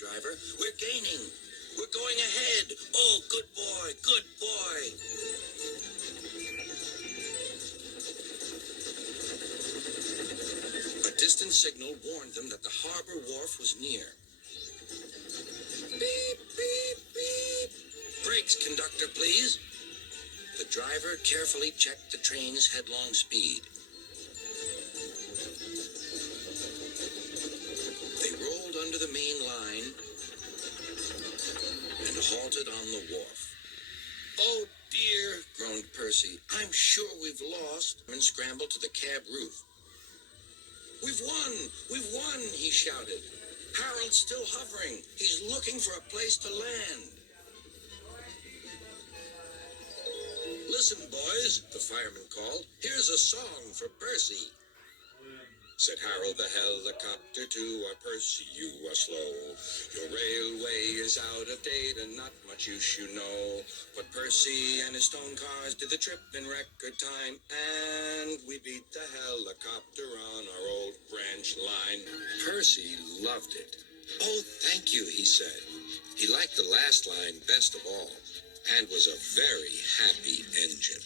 Driver, we're gaining. We're going ahead. Oh, good boy, good boy. A distant signal warned them that the harbor wharf was near. Beep, beep, beep. Brakes, conductor, please. The driver carefully checked the train's headlong speed. They rolled under the main line and halted on the wharf. Oh, dear, groaned Percy. I'm sure we've lost. And scrambled to the cab roof. We've won, he shouted. Harold's still hovering. He's looking for a place to land. Listen, boys, the fireman called. Here's a song for Percy. Said Harold the helicopter to our Percy, you are slow. Your railway is out of date and not much use, you know. But Percy and his stone cars did the trip in record time, and we beat the helicopter on our old branch line. Percy loved it. Oh, thank you, he said. He liked the last line best of all, and was a very happy engine.